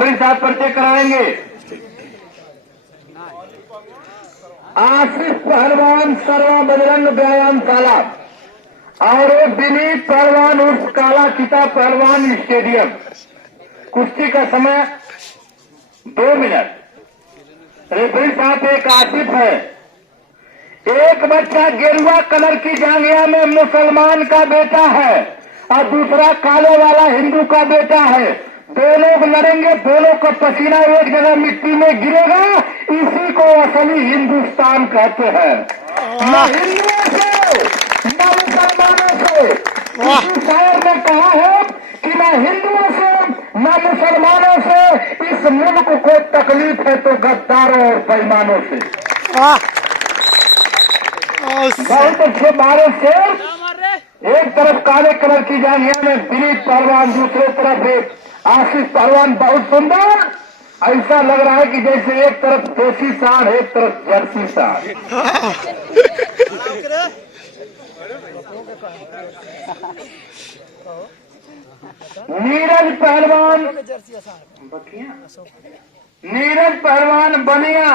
Referee साहब परिचय कराएंगे। आशीष पहलवान सर्वा बजरंग व्यायामशाला और विनीत पहलवान उर्फ काला चिता पहलवान स्टेडियम। कुश्ती का समय 2 मिनट। रेफरी साहब एक आसिफ है। एक बच्चा गेरुआ कलर की जांघिया में मुसलमान का बेटा है और दूसरा काले वाला हिंदू का बेटा है। दोनों लड़ेंगे, दोनों का पसीना एक जगह मिट्टी में गिरेगा। इसी को असली हिंदुस्तान कहते हैं। न हिंदुओं से न मुसलमानों से। इसी शायर ने कहा है कि न हिंदुओं से न मुसलमानों से इस मुल्क को तकलीफ है तो गद्दारों और बेईमानों से। बहुत अच्छे बारिश से एक तरफ काले कलर की जांघिया में विनीत पहलवान, दूसरे तरफ एक आशीष पहलवान। बहुत सुंदर। ऐसा लग रहा है कि जैसे एक तरफ देसी सांड, एक तरफ जर्सी सांड। नीरज पहलवान बनिया,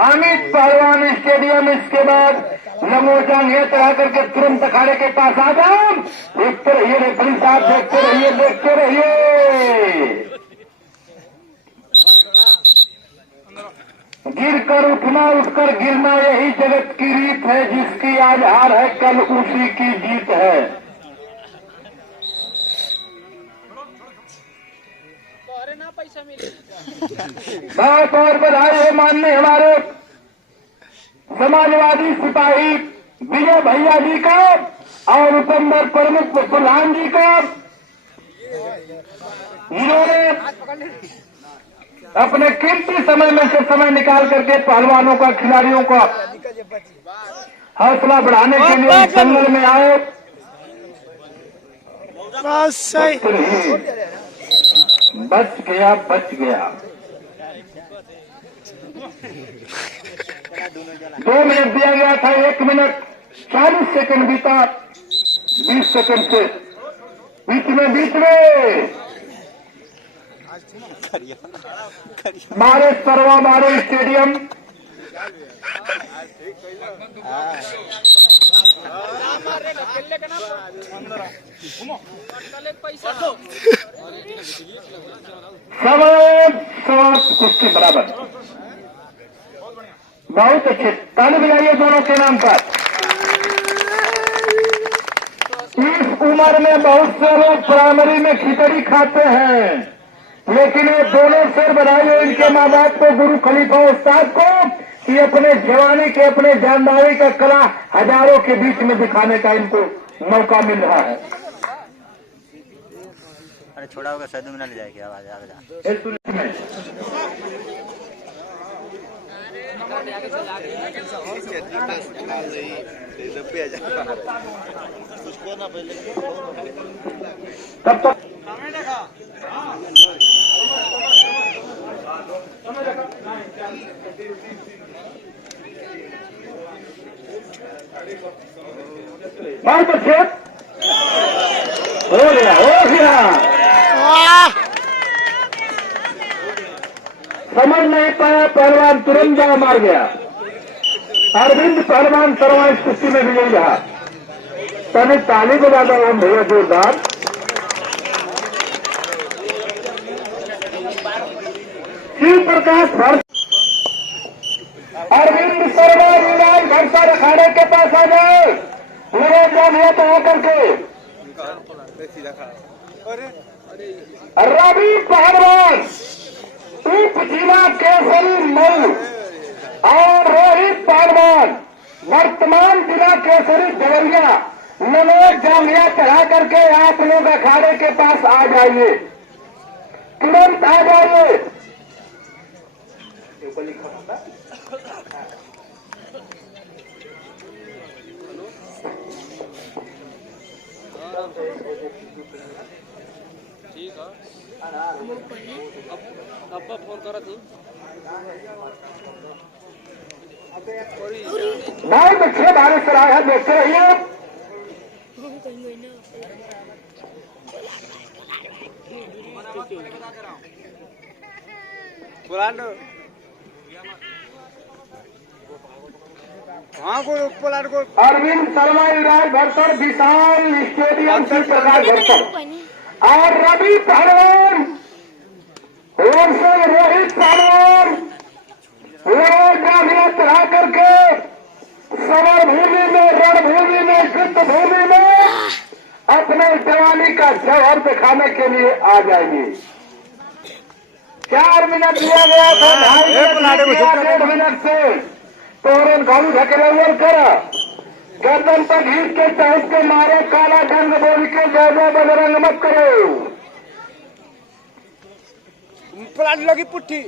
अमित पहलवान स्टेडियम। इसके बाद लंगोटा ये तरह करके तुरंत अखाड़े के पास आ जाओ। देखते रहिए रेफरी साहब, देखते रहिए, देखते रहिए। गिरकर उठना, उठकर गिरना, यही जगत की रीत है। जिसकी आज हार है कल उसी की जीत है। बहुत और बधाई है माननीय हमारे समाजवादी सिपाही विजय भैया जी का और उपेंद्र प्रमुख प्रधान जी का। इन्होंने अपने कीमती समय में से समय निकाल करके पहलवानों का, खिलाड़ियों का हौसला बढ़ाने के लिए जंगल में आए। बच गया, बच गया। 2 मिनट दिया गया था, 1 मिनट 40 सेकंड बीता। 20 सेकंड से बीच में मारे सरवा मारे स्टेडियम। समय समाप्त, कुश्ती बराबर। बहुत अच्छे, ताली बजाइए दोनों के नाम पर। इस उम्र में बहुत से लोग प्राइमरी में खिचड़ी खाते हैं, लेकिन ये दोनों सिर बधाई इनके माँ बाप को, गुरु खलीफा उस्ताद को, कि अपने जवानी के, अपने जानदारी का कला हजारों के बीच में दिखाने का इनको मौका मिल रहा है। अरे छोड़ा होगा, सदू में न ले जाएगी आवाज। तब तक बहुत अच्छे हो गया, हो गया। समझ नहीं पाया पहलवान, तुरंत जा मार गया। अरविंद पहलवान सर्वा इस कुश्ती में विजयी रहा। तने ताली बजा दो हम भैया, जोरदार। शिव प्रकाश भट्ट, अरविंद सर्वा विराज घरसर अखाड़े के पास आ जाए। विरोध जानिए तो आकर के। रवि पहलवान उप जिला केसरी मऊ और रोहित पहलवान वर्तमान जिला केसरी देवरिया, मनोज जांघिया चढ़ा करके आप लोग अखाड़े के पास आ जाइए, तुरंत आ जाइए। ठीक है, अब फोन करा थी। बहुत अच्छे बारिश से आया है, देखते रहिए। अरविंद शर्मा युवराज भरसर विशाल स्टेडियम से प्रकाश भरसर और रवि पहलवान और से रोहित पहलवान वो चढ़ा करके समर भूमि में रणभूमि में युद्ध भूमि में अपने जवानी का जौहर दिखाने के लिए आ जाएंगे। 4 मिनट दिया गया था, 2.5 मिनट से तोरण घालू ढकेल कर गर्दन पर घींच के चौक के मारे काला जंग बोल के जय जय बजरंग मत करो। पलाट लगी पुट्ठी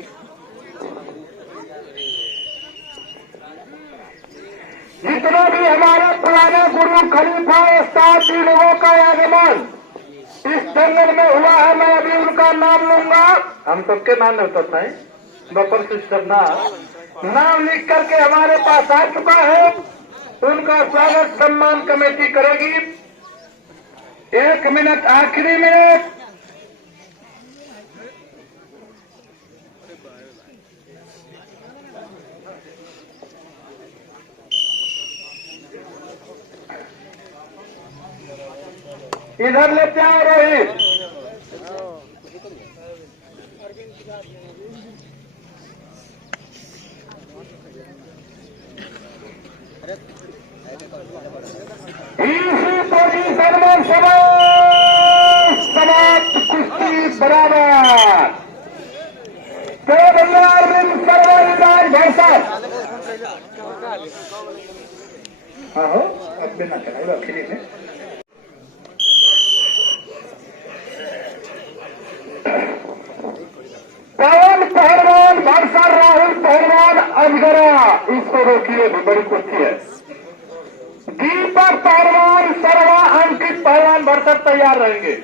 जितने भी हमारे पुराने गुरु खलीफा उस्ताद जी लोगों का आगमन इस जंगल में हुआ है, मैं अभी उनका नाम लूंगा। हम सबके नाम नहीं होता है, बपर सिस्टम नाम लिख करके हमारे पास आ चुका है। उनका स्वागत सम्मान कमेटी करेगी। 1 मिनट आखिरी मिनट। इधर लेते आओ रोहित। इसी पोजीशन में समाप्त, कुश्ती बराबर। तो भैया अरविंद शर्मा युवराज भरसर। हाँ हो, अब बिना चलाए आखिरी में पवन पहलवान भरसर, राहुल पहलवान अजगरा, इसको रोकिए, बड़ी कुश्ती है। दीपक पहलवान सर्वा, अंकित पहलवान भरसर तैयार रहेंगे।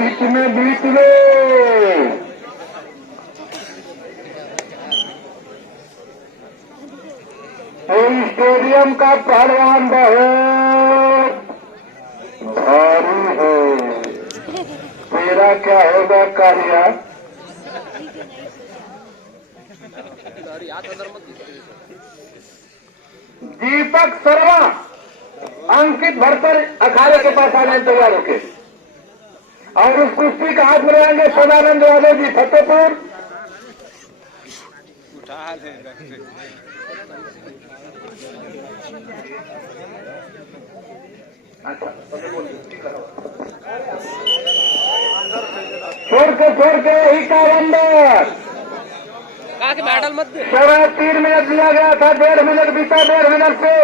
बीच में स्टेडियम का पहलवान बहुत भारी है। तेरा क्या होगा कार्य? दीपक शर्मा, अंकित भरसर अखाड़े के पास आने तैयार होके और उस कुश्ती का हाथ मिलाएंगे सदानंद यादव जी फतेहपुर। छोड़ के ही का अंदर मेडल मत दे। 3 मिनट दिया गया था, 1.5 मिनट बीता, 1.5 मिनट से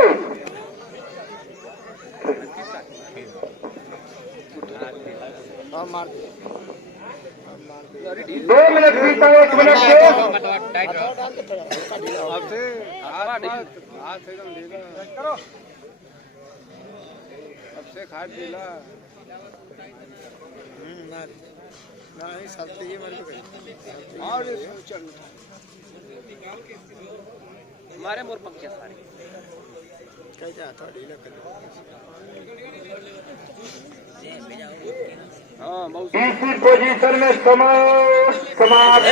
2 मिनट बीता, 1 मिनट से अब से खाट दिला नहीं सबसे ये और हमारे मोर पंखे सारे कैसे आता ढीला कर। इसी पोजीशन में समाप्त।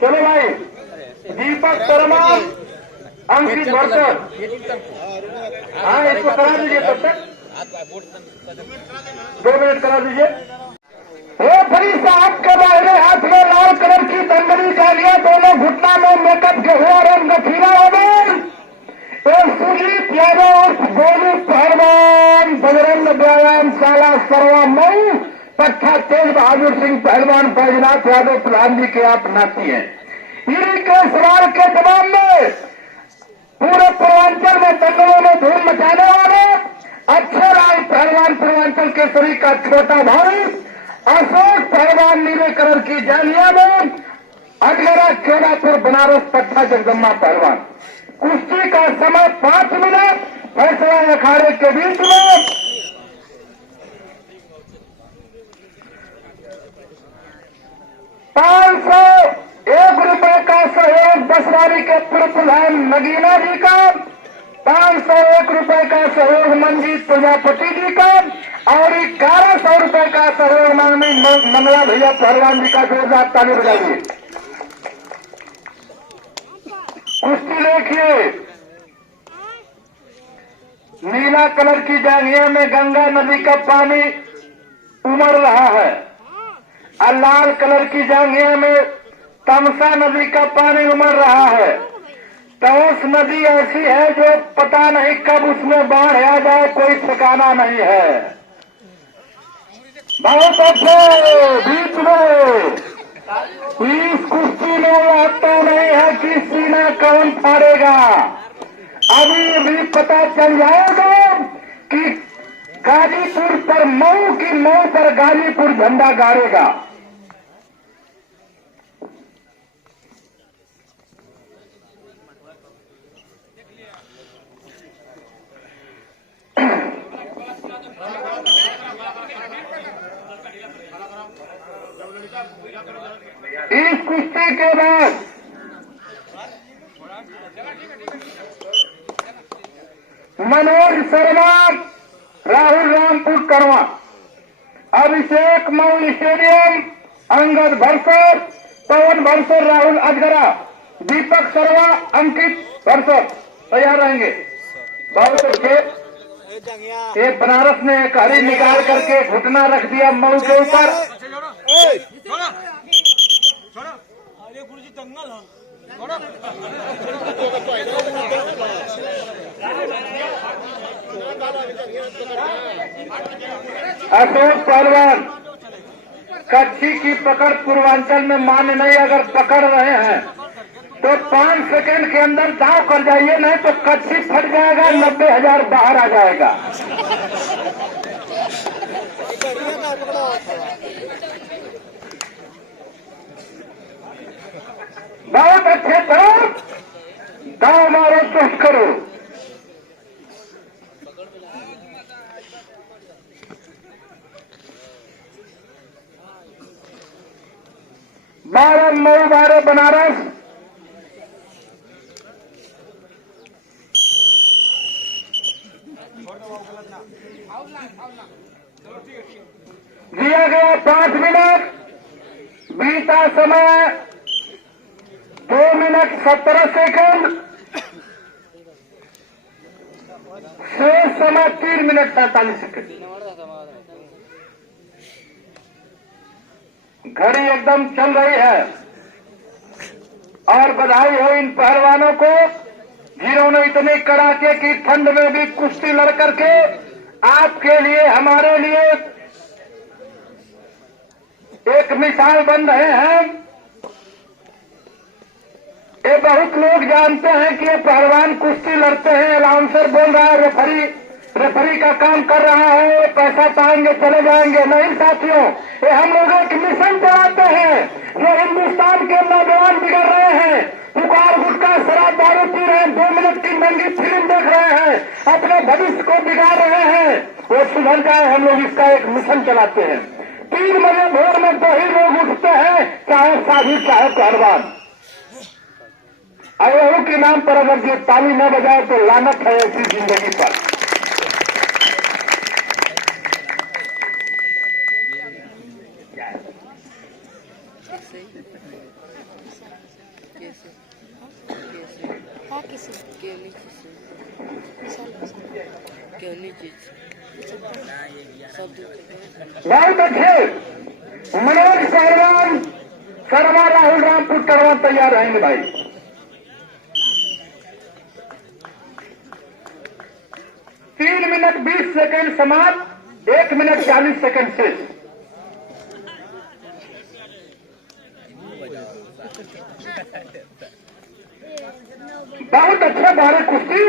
चलो भाई, दीपक शर्मा, अंकित भरसर, हाँ इसको करा दीजिए तब तक, 2 मिनट करा दीजिए। वो फरी साहब के दाहिने हाथ में लाल कलर की दंगली डालियां, दोनों घुटना में मेकअप के हुआ रंग गठीला हो गए। और सुजीत यादव उर्फ गोलू पहलवान, बजरंग व्यायाम शाला सरवा मऊ, पट्टा तेज बहादुर सिंह पहलवान, बैजनाथ यादव प्रधान जी के आप नाती हैं। इन्हीं के सवाल के जवाब में पूरे पूर्वांचल में दंगलों में धूम मचाने वाले अच्छे राय पहलवान, पूर्वांचल केसरी का छोटा भाई अशोक पहलवान, नीले कलर की जालिया में अजगरा, चौलापुर बनारस, पट्टा जगदम्बा पहलवान। कुश्ती का समय 5 मिनट, फैसला अखाड़े के बीच में। मंजीत प्रजापति जी का और 1100 रुपए का सहयोग मांगने मंगला भैया पहलवान जी का जोरदार ताली बजाइए। कुश्ती देखिए, नीला कलर की जांघिया में गंगा नदी का पानी उमड़ रहा है और लाल कलर की जांघिया में तमसा नदी का पानी उमड़ रहा है। तमस नदी ऐसी है जो पता नहीं कब उसमें बाढ़ आ जाए, कोई ठिकाना नहीं है। बहुत अच्छे बीच में इस कुश्ती में लगता नहीं है कि सीना कौन फाड़ेगा। अभी भी पता चल जाएगा कि गाजीपुर पर मऊ की मऊ पर गाजीपुर झंडा गाड़ेगा। इस कुश्ती के बाद मनोज शर्मा राहुल रामपुर करवा, अभिषेक मऊ स्टेडियम अंगद भरसर, पवन भरसर राहुल अजगरा, दीपक शर्मा अंकित भरसर तैयार रहेंगे। बहुत अच्छे। ये बनारस ने एक हरी निकाल करके घुटना रख दिया मऊ के ऊपर। अशोक पहलवान, कच्छी की पकड़ पूर्वांचल में मान्य नहीं। अगर पकड़ रहे हैं तो 5 सेकंड के अंदर दांव कर जाइए, नहीं तो कच्छी फट जाएगा, 90,000 बाहर आ जाएगा। बहुत अच्छे दांव मारो, पुश करो। बारह मऊ 12 बनारस। दिया गया 5 मिनट, बीता समय 2 मिनट 17 सेकंड, शेष समय 3 मिनट 43 सेकंड। घड़ी एकदम चल रही है और बधाई हो इन पहलवानों को जिन्होंने इतने कड़ाके की ठंड में भी कुश्ती लड़ करके आपके लिए, हमारे लिए एक मिसाल बन रहे हैं। ये बहुत लोग जानते हैं कि ये पहलवान कुश्ती लड़ते हैं, अनाउंसर बोल रहा है, रेफरी का काम कर रहा है, पैसा पाएंगे चले जाएंगे। नहीं साथियों, ये हम लोग एक मिशन चलाते हैं। जो हिंदुस्तान के नौजवान बिगड़ रहे हैं, पुकार गुटखा शराब दारू पी रहे हैं, 2 मिनट की महंगी फिल्म देख रहे हैं, अपने भविष्य को बिगाड़ रहे हैं, वो सुधर जाए। हम लोग इसका एक मिशन चलाते हैं। 3 बजे भोर में 2 ही लोग उठते हैं, चाहे साधु चाहे पहलवान। अयोगों के नाम पर अगर जो ताली न बजाए तो लानत है ऐसी जिंदगी पर। बहुत अच्छे। मनोज पहलवान शर्मा राहुल रामपुर करवा तैयार रहेंगे भाई। तीन मिनट 20 सेकंड समाप्त, 1 मिनट 40 सेकंड शेष। बहुत अच्छा बारह कुश्ती।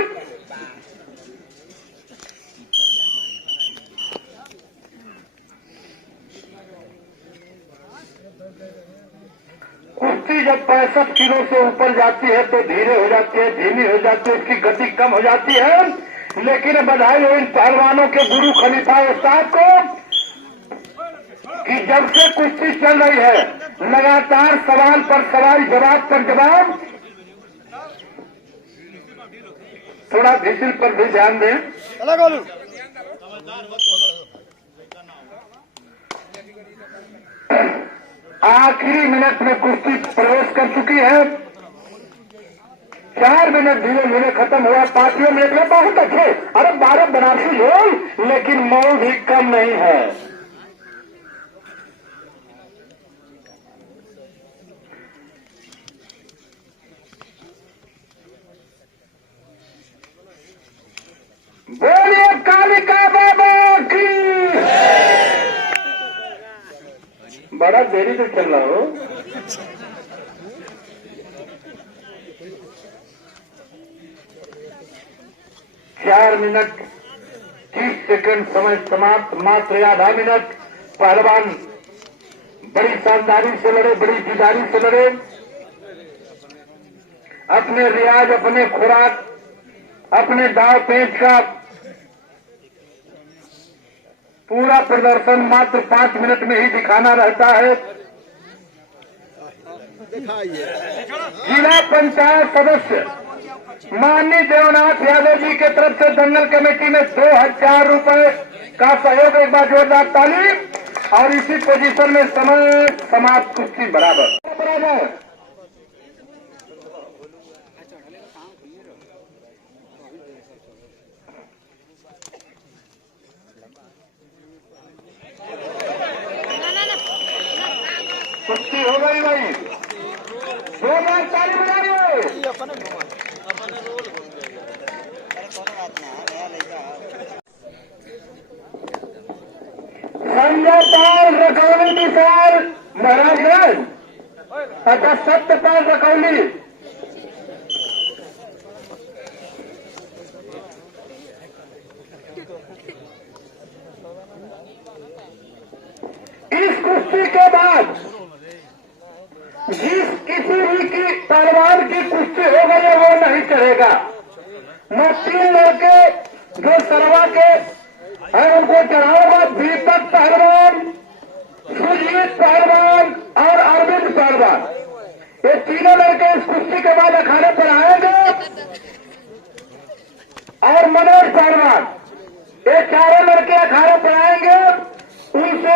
कुश्ती जब 65 किलो से ऊपर जाती है तो धीरे हो जाती है, धीमी हो जाती है, उसकी गति कम हो जाती है। लेकिन बधाई हो इन पहलवानों के गुरु खलीफा उस्ताद को कि जब से कुश्ती चल रही है लगातार सवाल पर सवाल, जवाब पर जवाब। थोड़ा विजिल पर भी ध्यान दें। आखिरी मिनट में कुश्ती प्रवेश कर चुकी है। 4 मिनट धीरे धीरे खत्म हुआ। 5वें मिनट में बहुत अच्छे, अरे 12 बनारसी हो, लेकिन मऊ भी कम नहीं है। बोलिए कालिका बाबा की। बड़ा देरी से चल रहा हो। चार मिनट 30 सेकंड समय समाप्त। मात्र आधा मिनट। पहलवान बड़ी शानदारी से लड़े, बड़ी जुदारी से लड़े। अपने रियाज, अपने खुराक, अपने दाव पेंच का पूरा प्रदर्शन मात्र 5 मिनट में ही दिखाना रहता है। जिला पंचायत सदस्य माननीय देवनाथ यादव जी के तरफ से दंगल कमेटी में 2000 रुपए का सहयोग। एक बार जोरदार ताली। और इसी पोजीशन में समय समाप्त। कुश्ती बराबर। कुश्ती हो गई भाई। जोरदार ताली बजाइए। संजय पाल रकौली मिसाल महाराजगंज तथा सत्यपाल रकौली। इस कुश्ती के बाद जिस किसी भी की पहलवान की कुश्ती हो गई है वो नहीं चढ़ेगा। मैं 3 लड़के जो सरवा के है उनको चढ़ाऊंगा। दीपक पहलवान, सुजीत पहलवान और अरविंद पहलवान। ये तीनों लड़के इस कुश्ती के बाद अखाड़े पर आएंगे। और मनोज पहलवान, ये चारों लड़के अखाड़े पर आएंगे। उनसे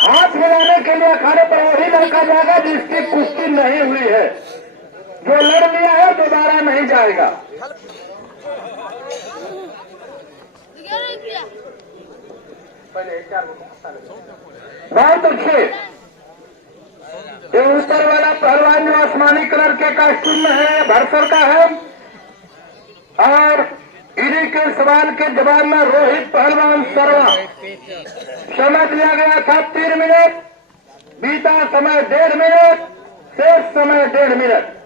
हाथ मिलाने के लिए अखाड़े पर वही लड़का जाएगा जिसकी कुश्ती नहीं हुई है। जो लड़ लिया है दोबारा नहीं जाएगा। बहुत अच्छे। ये ऊपर वाला पहलवान जो आसमानी कलर के कास्ट्यूम में है, भरसर का है। और इन्हीं के सवाल के जवाब में रोहित पहलवान सरवा। समय दिया गया था 3 मिनट। बीता समय 1.5 मिनट। शेष समय 1.5 मिनट।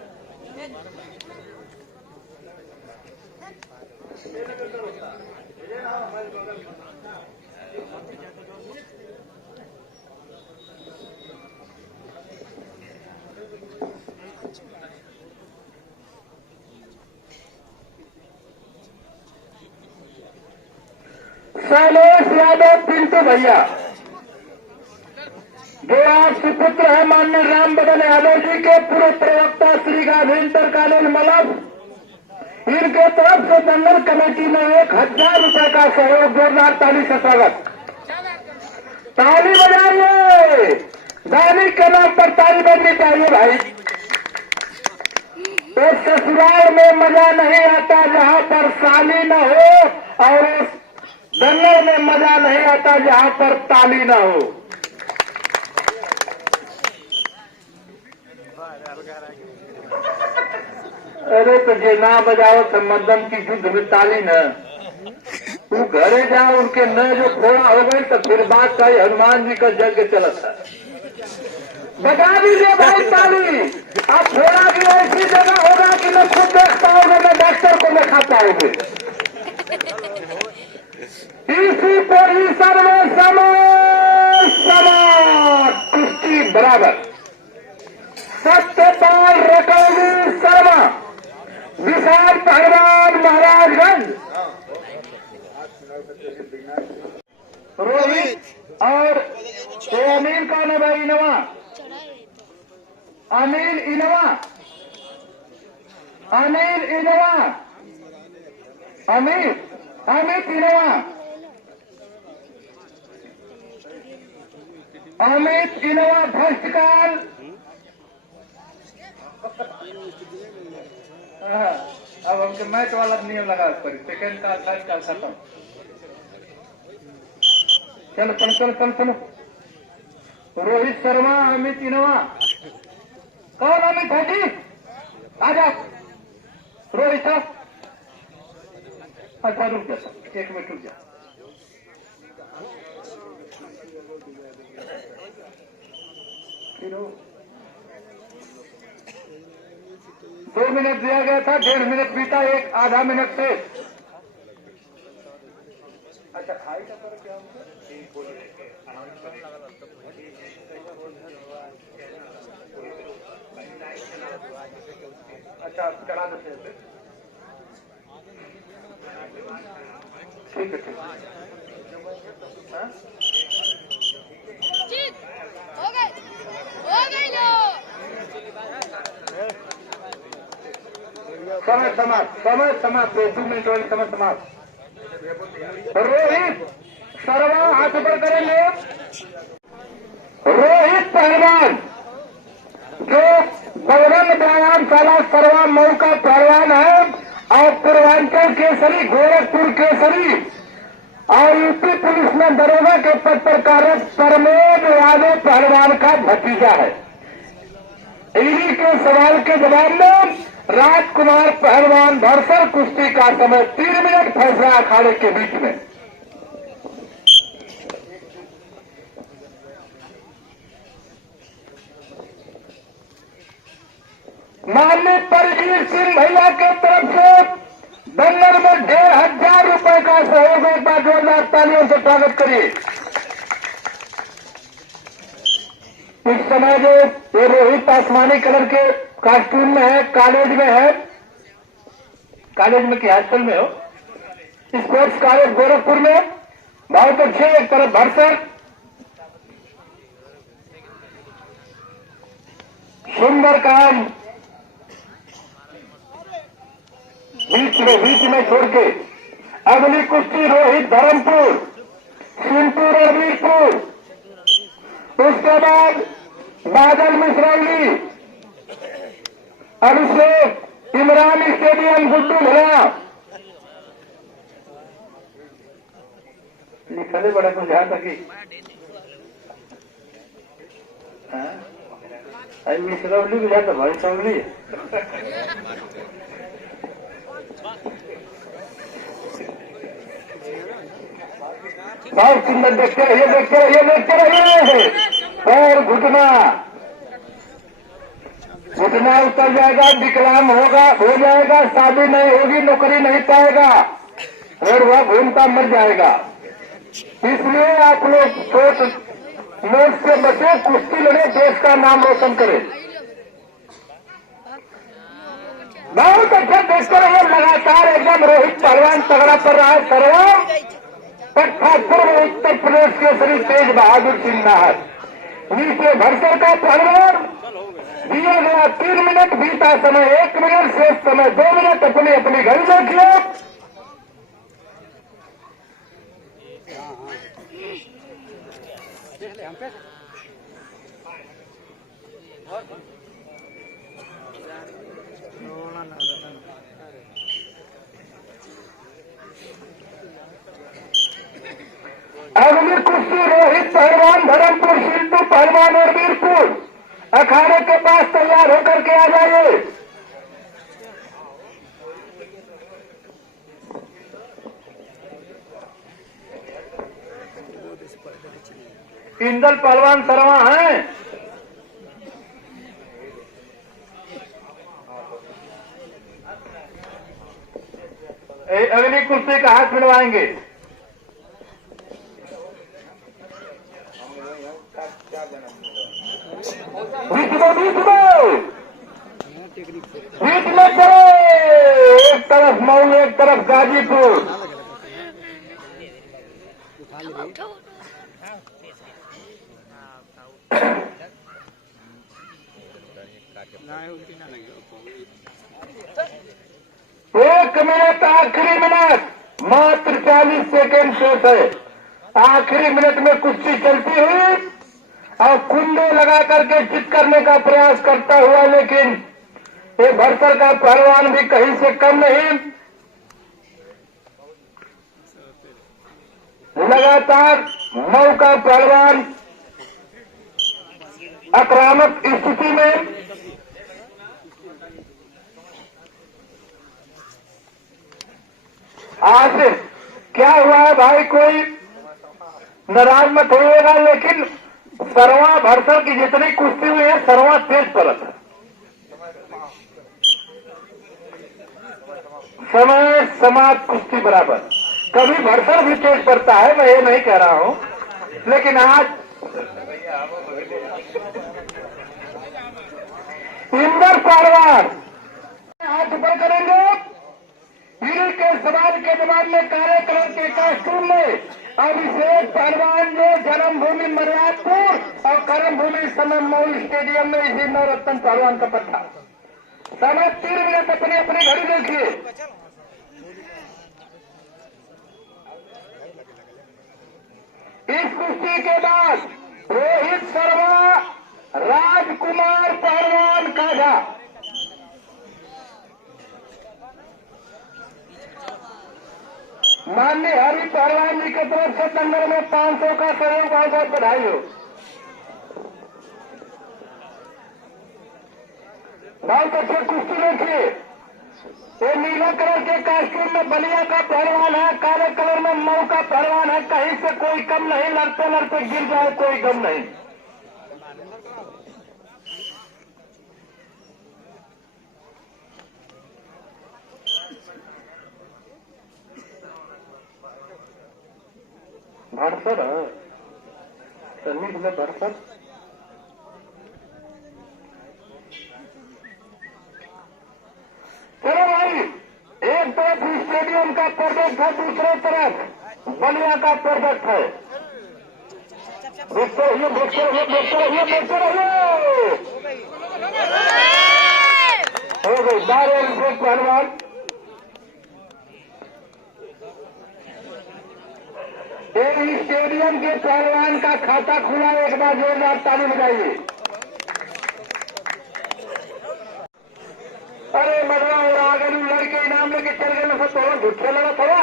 शैलेश यादव पिंटू भैया जो आप सुपुत्र है माननीय राम बदन यादव जी के पूर्व प्रवक्ता श्री गांधी इंटरकॉलेज मलब। इनके तरफ से दंगल कमेटी में 1000 रुपए का सहयोग। जोरदार ताली से स्वागत। ताली बजाइए। दैनिक के नाम पर ताली बजनी चाहिए भाई। तो ससुराल में मजा नहीं आता जहां पर साली न हो, और दंगल में मजा नहीं आता जहां पर ताली न हो। अरे तो जे ना बजाओ तो मद्दम की युद्ध में ताली न। तू घरे जाओ, उनके न जो फोड़ा हो गई तो फिर बात का हनुमान जी का यज्ञ चलता है। बजा दीजिए भाई ताली। अब फोड़ा भी ऐसी जगह होगा कि न खुद देख पाओगे न डॉक्टर को दिखा पाओगे। इसी पोजीशन में समय समाप्त। कुश्ती बराबर। सत्यपाल रकौली शर्मा, विशाल पहलवान महाराजगंज। रोहित और अमीर का नाम है Innova. Anil Innova. Anil Innova. Amir Amit Innova, Amit Innova first call. अब हमके मैच वाला नियम लगा पर सेकंड का थर्ड का खत्म। चलो चलो चलो चलो चलो। रोहित शर्मा, अमित इनोवा। कौन अमित है जी? आ जाओ रोहित साहब। अच्छा रुक जा, 1 मिनट रुक जा। फिर 2 मिनट दिया गया था, 1.5 मिनट बीता, एक आधा मिनट से। अच्छा खाई का कर क्या अच्छा चढ़ा देते हैं। ठीक है ठीक है। हो गई लो। समय समाप्त 2 मिनट वाली समय समाप्त। रोहित शर्मा हाथ ऊपर करेंगे। रोहित पहलवान जो बजरंग व्यायामशाला सर्वा मऊ का पहलवान है और पूर्वांचल केसरी, गोरखपुर केसरी और यूपी पुलिस में दरोगा के पद पर कार्यरत प्रमोद यादव पहलवान का भतीजा है। इन्हीं के सवाल के जवाब में राजकुमार पहलवान भरसर कुश्ती का समय 3 मिनट फैसला अखाड़े के बीच में। माननीय परमवीर सिंह भैया के तरफ से बंगल में 1500 रुपए का सहयोग, एक बार जोरदार तालियों से स्वागत करिए। इस समय जो ये रोहित आसमानी कलर के कॉस्ट्यूम में है, कॉलेज में है, कॉलेज में क्या हॉस्टल में हो, स्पोर्ट्स कॉलेज गोरखपुर में, बहुत अच्छे। एक तरफ भरसर सुंदर काम, बीच में छोड़ के अगली कुश्ती रोहित धर्मपुर, सिंटू रणवीरपुर, उसके बाद बादल मिश्रौली, अभिषेक इमरान स्टेडियम गुड्डू भला। लिखने बड़ा कुछ ध्यान रखी। मिश्रौली भी जाता भाई सौली। बहुत सुंदर, देखते रहिए देखते रहिए देखते रहिए। और घुटना उतर जाएगा, विकलांग होगा, हो जाएगा, शादी नहीं होगी, नौकरी नहीं पाएगा और वह घूमता मर जाएगा। इसलिए आप लोग सोच मोच से बचे, कुश्ती लड़े, देश का नाम रोशन करें। बहुत अच्छा देखते रहिए, लगातार एकदम रोहित पहलवान तगड़ा कर रहा है। सर्वा पूर्व उत्तर प्रदेश के श्री तेज बहादुर सिंह नाहर, नीचे भरसर का पहलवान। दिया गया 3 मिनट, बीता समय 1 मिनट, शेष समय 2 मिनट। अपनी अपनी घड़ी देखिए। अगली कुश्ती रोहित पहलवान धर्मपुर, सिंधु पहलवान और वीरपुर। अखाड़े के पास तैयार होकर के आ जाइए। इंदल पहलवान शर्मा हैं। अगली कुश्ती का हाथ मिलवाएंगे। बीच में चलो, एक तरफ मऊ, एक तरफ गाजीपुर। एक मिनट, आखिरी मिनट। मात्र 40 सेकेंड शेष है। आखिरी मिनट में कुश्ती चलती हुई और कुंडे लगा करके चित करने का प्रयास करता हुआ, लेकिन ये भरसर का पहलवान भी कहीं से कम नहीं। लगातार मऊ का पहलवान आक्रामक स्थिति में आज क्या हुआ है भाई, कोई नाराज मत होइएगा, लेकिन सरवा भरसर की जितनी कुश्ती हुई है सरवा तेज परत है। समय समाज कुश्ती बराबर, कभी भरसर भी तेज पड़ता है, मैं ये नहीं कह रहा हूं, लेकिन आज इंदर पहलवान हाथ ऊपर करेंगे। हीरे के सवाल के जवाब में काले कलर के कॉस्ट्यूम में अभिषेक पहलवान जो जन्मभूमि मरियादपुर और कर्मभूमि सममऊ स्टेडियम में इसी नवरत्न पहलवान का पट्टा। समय 3 मिनट, अपनी अपनी घड़ी देखिए। इस कुश्ती के बाद रोहित शर्मा, राजकुमार पहलवान काढ़ा, माननीय हरि पहलवान जी की तरफ से दंगल में 500 का सहयोग, बहुत बहुत बधाई हो। बहुत अच्छे कुश्ती देखिए। ये नीला कलर के कॉस्ट्यूम में बलिया का पहलवान है, काले कलर में मऊ का पहलवान है, कहीं से कोई कम नहीं, लड़ते लड़ते गिर जाए कोई गम नहीं। भरसर में भरसर चलो भाई, एक तरफ स्टेडियम का प्रोजेक्ट है, दूसरे तरफ बलिया का प्रोजेक्ट है। देखते रहिए, देखते रहिए, देखते रहिए, देखते रहिए। हो गई बार अभिषेक पहलवान। स्टेडियम के पहलवान का खाता खुला, एक बार जोरदार ताली बजाइए। अरे मजा हो रहा, अगर लड़के इनाम लेके चल गए ना, सब थोड़ा झूठे लगा थोड़ा।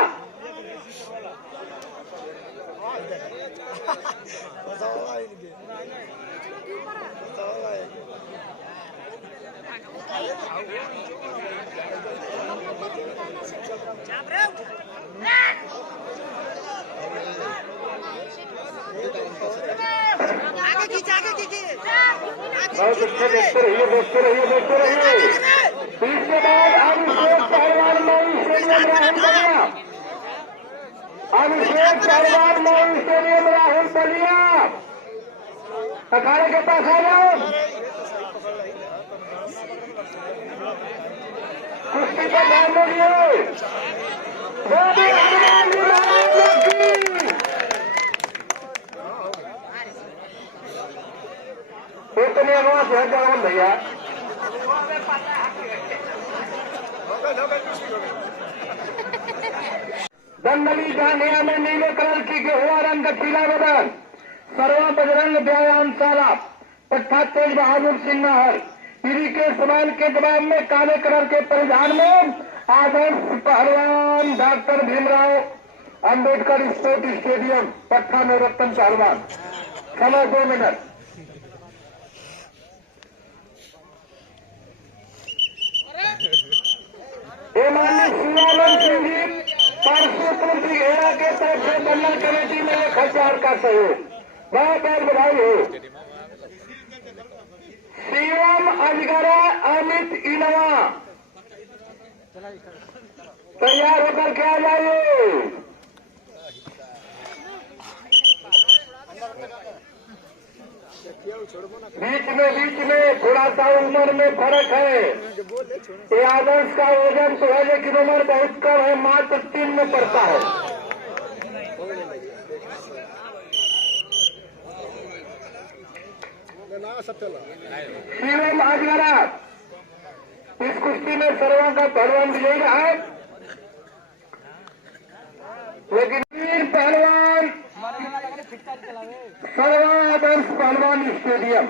बहुत अच्छे, देखते रहिए, देखते रहिए, देखते रहिए। इसके बाद अभिषेक पहलवान मऊ स्टेडियम राहुल बलिया, अभिषेक पहलवान मऊ स्टेडियम राहुल बलिया, अखाड़े के पास आ जाओ। कुश्ती पर ध्यान दीजिए। इतने आवाज है जवान भैया। दंगली जानिया में नीले कलर की गेहुआ रंग का पीला बदन, सर्वा बजरंग व्यायामशाला, पट्टा तेज बहादुर सिंह नाहर। पीरी के सवाल के जवाब में काले कलर के परिधान में आदर्श पहलवान doctor Bhimrao Ambedkar sport stadium, पट्टा नवरत्न पहलवान। समय 2 मिनट। सिंह जी परसों घेरा के तरफ से बन्ना कमेटी में 1000 का सहयोग, बहुत बहुत बधाई हो। शिवम अजगरा अमित इनवा तैयार होकर के आ जाइए। बीच में थोड़ा सा उम्र में फर्क है। ये आदर्श का वजन तो है, लेकिन उम्र बहुत कम है, मात्र 3 में पड़ता है। शिवम अजगरा इस कुश्ती में सर्वा का पहलवान विजयी रहा है। लेकिन वीर पहलवान सर्वा आदर्श पहलवान स्टेडियम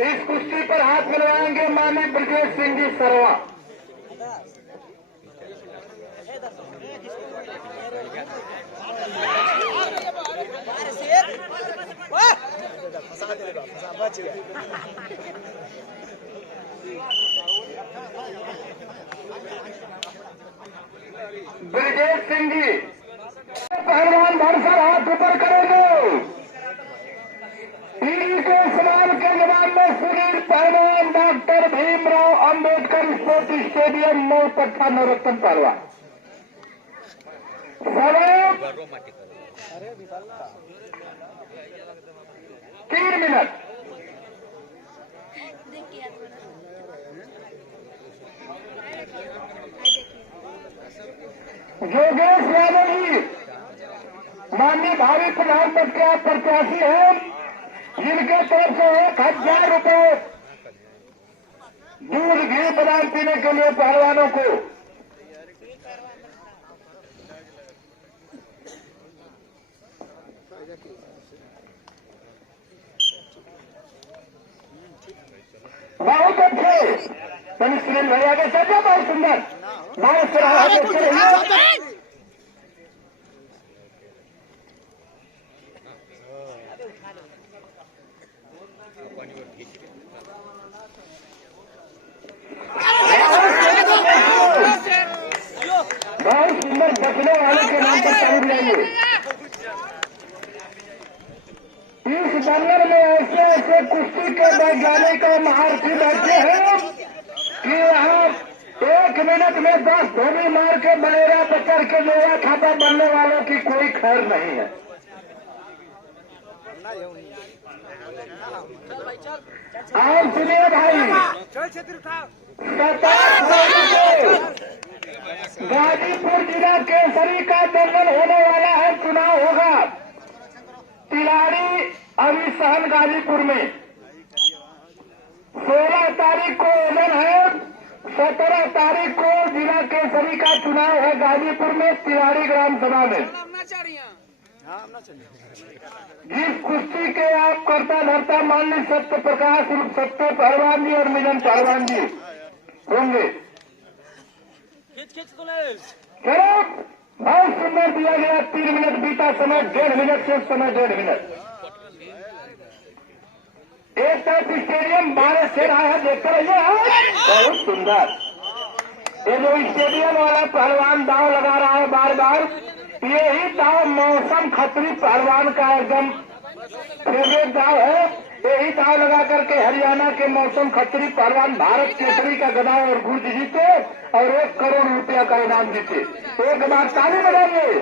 इस कुश्ती पर हाथ मिलवाएंगे माननीय ब्रजेश सिंह जी सरवा। ब्रजेश सिंह जी पहलवान भरसर हाथ ऊपर करेंगे। तीर के सवाल के जवाब में सुनील पहलवान doctor Bhimrao Ambedkar sports stadium Naupatta Navratna पहलवान। समय 3 मिनट। योगेश यादव जी माननीय भावी प्रधानमंत्री के प्रत्याशी हैं, जिनके तरफ से 1000 रुपए दूध घी बादाम पीने के लिए पहलवानों को। बहुत अच्छे सुनील भैया के सजा बहुत सुंदर बहुत सुंदर बचने वाले के नाम पर तारीफ लेंगे। इस जंगल में ऐसे ऐसे कुश्ती के वैज्ञानिक और महारथी बैठे हैं कि यहाँ 1 मिनट में 10 धोबी मार के बनेरा बचर के लोहा खाता बनने वालों की कोई खैर नहीं है। और सुनिए भाई, गाजीपुर जिला केसरी का दंगल होने वाला है, चुनाव होगा तिलारी अभी सहन गाजीपुर में। 16 तारीख को ओजन है, 17 तारीख को जिला केसरी का चुनाव है गाजीपुर में तिलारी ग्राम सभा में। जिस कुश्ती के आप करता धरता माननीय सत्य प्रकाश सत्य पहलवान जी और मिलन पहलवान जी होंगे। चलो बहुत सुंदर दिया गया। 3 मिनट बीता, समय 1.5 मिनट से समय 1.5 मिनट। एक तरफ स्टेडियम 12 से रहा है, देखते रहिए बहुत सुंदर। ये जो स्टेडियम वाला पहलवान दाव लगा रहा है बार बार, यही दाव मौसम खत्री पहलवान का एकदम फेवरेट दाव है। यही दाव लगा करके हरियाणा के मौसम खत्री पहलवान भारत केसरी का गदा और गुर्ज जीते और 1 करोड़ रुपया का इनाम जीते। एक बार ताली बजाइए,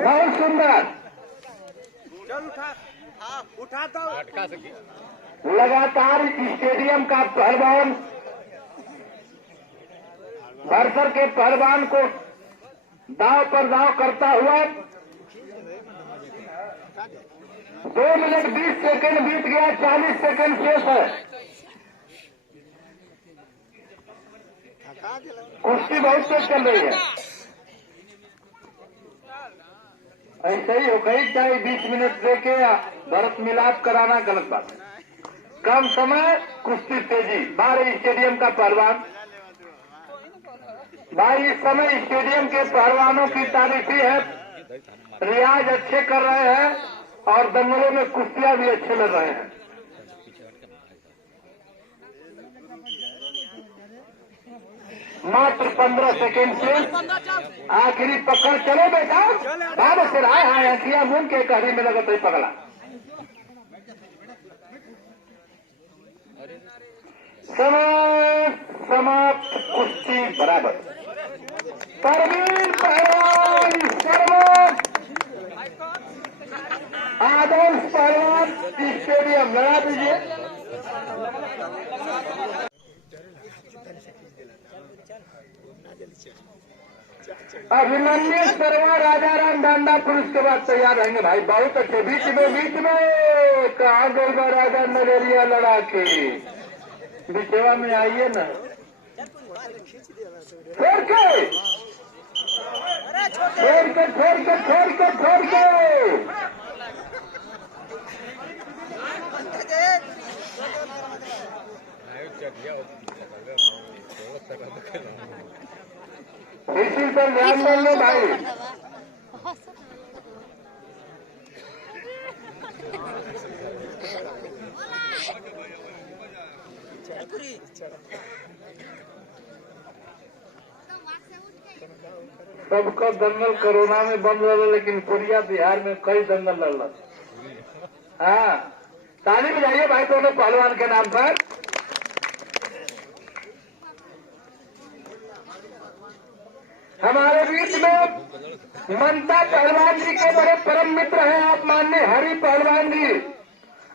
बहुत सुंदर। लगातार स्टेडियम का पहलवान भरसर के पहलवान को दाव पर दाव करता हुआ 2 मिनट 20 सेकंड बीत गया, 40 सेकंड शेष है। कुश्ती बहुत तेज चल रही है। ऐसे ही हो गई, चाहे 20 मिनट देके भरत मिलाप कराना गलत बात है। कम समय कुश्ती तेजी। बाहर स्टेडियम का पहलवान भाई इस समय स्टेडियम के पहलवानों की तारीफी है, रियाज अच्छे कर रहे हैं और दंगलों में कुश्तियां भी अच्छे लग रहे हैं। मात्र 15 सेकेंड से आखिरी पकड़। चलो बेटा बाद से रहा है हथिया मूंग के कड़ी में लगत है पगला। समय समाप्त, कुश्ती बराबर। परवीन पहलवान सर्वा आदर्श पहलवान स्टेडियम लगा दीजिए। अभिमन्यु शर्मा राजाराम डांडा पुरुष के बाद तैयार रहेंगे भाई। बहुत अच्छे। बीच में कहाँ गई बा राजा नगरिया लड़ा के बिचवा में आइए ना। छोड़ के इसी पर ध्यान दें लो भाई। सबका दंगल कोरोना में बंद रहा, लेकिन कोरिया बिहार में कई दंगल लड़। हाँ, ताली बजाइए भाई दोनों पहलवान के नाम पर। हमारे बीच में मनता पहलवान जी के बड़े परम मित्र हैं आप माननीय हरि पहलवान जी।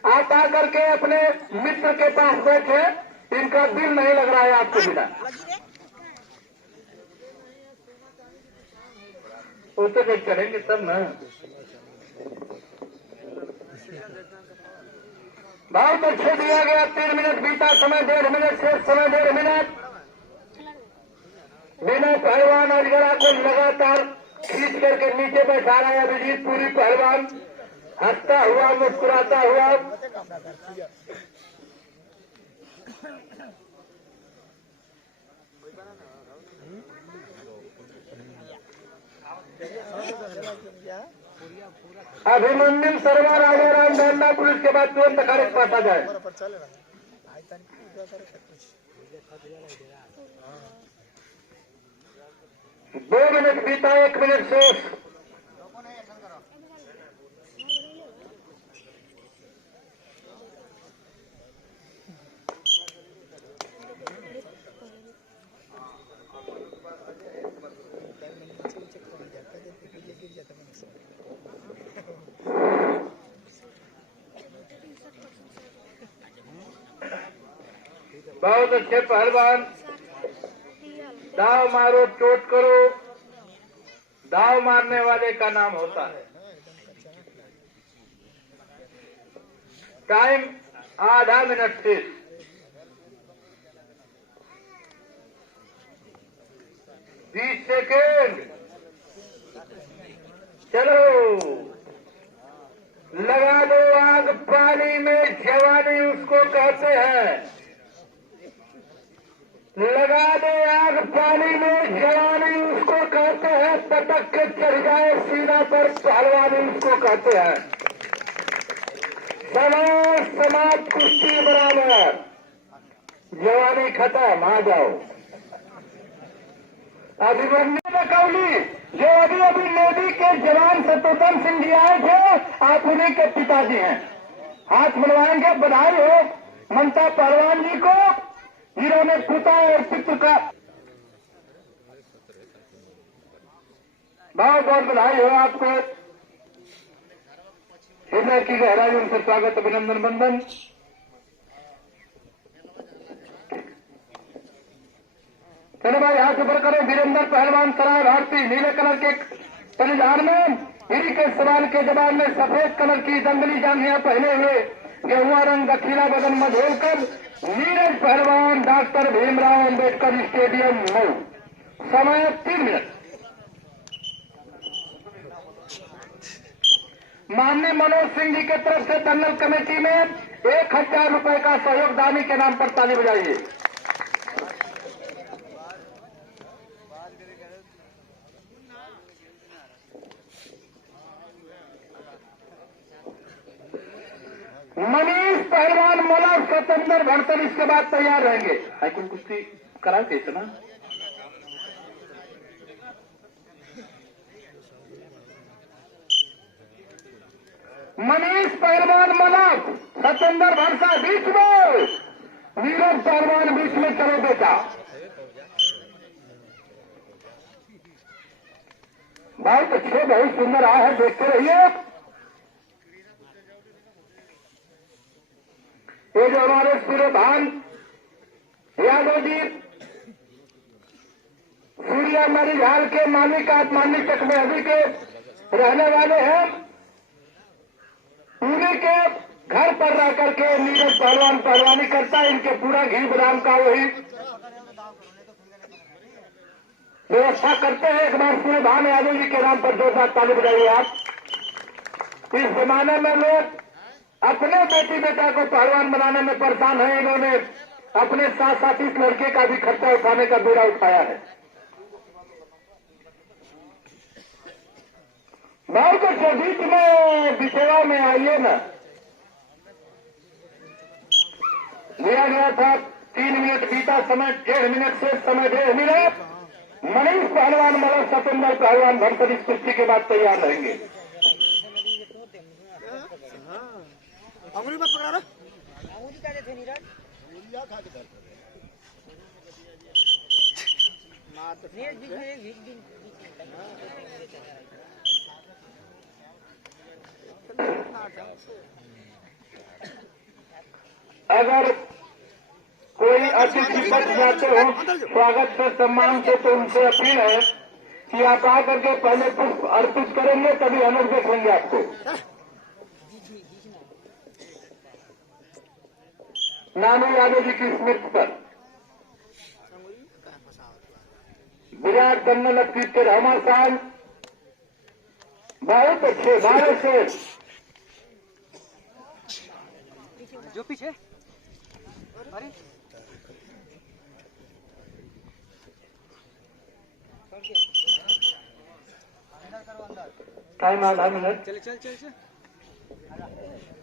आप आकर के अपने मित्र के पास बैठे, इनका दिल नहीं लग रहा है आपके बिना। वो तो देख करेंगे तब ना। बहुत अच्छे दिया गया। 3 मिनट बीता समय, 1.5 मिनट शेष समय 1.5 मिनट। बिना पहलवान अजगरा को लगातार खींच करके नीचे बैठा रहा है अभिजीत पुरी पहलवान, हंसता हुआ मुस्कुराता हुआ। अभिमन्यु शर्मा राजाराम डांडा पुलिस के बाद तुरंत अखाड़े पासा जाए। 2 मिनट बीता, 1 मिनट शेष। बहुत अच्छे पहलवान। दाव मारो, चोट करो, दाव मारने वाले का नाम होता है। टाइम आधा मिनट शेष। बीस सेकेंड। चलो, लगा दो आग पानी में, जवानी उसको कहते हैं। लगा दे आग पानी में, जवानी उसको कहते हैं। पटक के चढ़ जाए सीना पर, पहलवानी उसको कहते हैं। समय समाप्त, कुश्ती बराबर, जवानी खत्म। आ जाओ। अभिमन्यु बकौली जो अभी अभी नेवी के जवान शत्रुघ्न सिंह जी आए थे, आप उन्हीं के पिताजी हैं। हाथ मिलवाएंगे। बधाई हो मनता पहलवान जी को, जिन्होंने पिता और पितृ का बहुत बहुत बधाई हो आपको। हृदय की गहराई उनसे स्वागत, अभिनंदन, वंदन। चलो भाई, हाथ ऊपर करो। वीरेंद्र पहलवान सराय भारती, नीले कलर के परिधान में, हिरी के सवाल के जवाब में सफेद कलर की दंगली जांघियां पहने हुए, गेहुआ रंग गठीला बदन में ढोलकर, नीरज पहलवान डॉक्टर भीमराव अंबेडकर स्टेडियम मऊ। समय 3 मिनट। माननीय मनोज सिंह जी की तरफ से दंगल कमेटी में 1000 रुपए का सहयोग दानी के नाम पर ताली बजाइए। मनीष पहलवान मोला स्वतंत्र भड़तर इसके बाद तैयार रहेंगे। कुल कुश्ती करा के इतना मनीष पहलवान मलक, सतेंद्र भरसा बीच में, नीरज पहलवान बीच में। चलो बेटा, बहुत अच्छे, बहुत सुंदर आए हैं, देखते रहिए। ये जो हमारे सूर्यभान यादव जी, सूर्य ये हमारी हाल के मालिक आत्मानी चक में अभी के रहने वाले हैं। उन्हीं के घर पर रह करके नीरज पहलवान पहलवानी करता है। इनके पूरा घी बदाम का वही व्यवस्था करते हैं। एक बार पूरे भान यादव जी के नाम पर जोरदार ताली बजाइए आप। इस जमाने में लोग अपने बेटी बेटा को पहलवान बनाने में परेशान है। इन्होंने अपने साथ साथ इस लड़के का भी खर्चा उठाने का बेड़ा उठाया है। भाई को बीच में बिछेवा में आइए ना, लिया गया था 3 मिनट बीता समय 1.5 मिनट से समय 1.5 मिनट। मनीष पहलवान मतलब सतेंद्र पहलवान भरसर इस कुश्ती के बाद तैयार रहेंगे। अंगुली मत पकड़ा ना, अंगुली का देते नीरज मार तो अगर कोई अतिथि बच जाते हो स्वागत से सम्मान से, तो उनसे अपील है कि आप आकर के पहले पुष्प अर्पित करेंगे, तभी हम लोग देखेंगे आपको। नानू यादव जी की स्मृति पर विराट कन्नल अतीत के रहमान साहब बहुत अच्छे 12 से जो पीछे अरे टाइम 8 मिनट। चल चल चल चल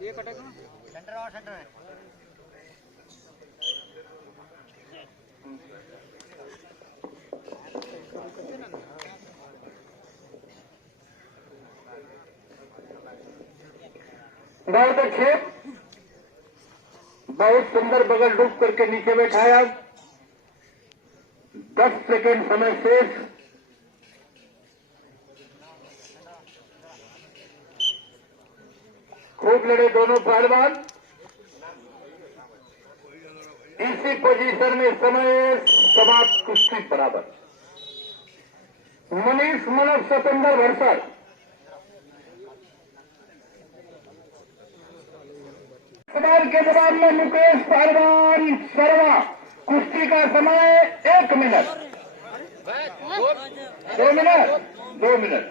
ये कटेगा सेंटर और सेंटर है। बहुत अच्छे, बहुत सुंदर बगल डूब करके नीचे बैठाया। 10 सेकेंड समय शेष। खूब लड़े दोनों पहलवान। इसी पोजीशन में समय समाप्त, कुश्ती बराबर। मनीष मनव सतेंद्र भरसर के जवाब में मुकेश पहलवान सरवा। कुश्ती का समय 1 मिनट 2 मिनट 2 मिनट।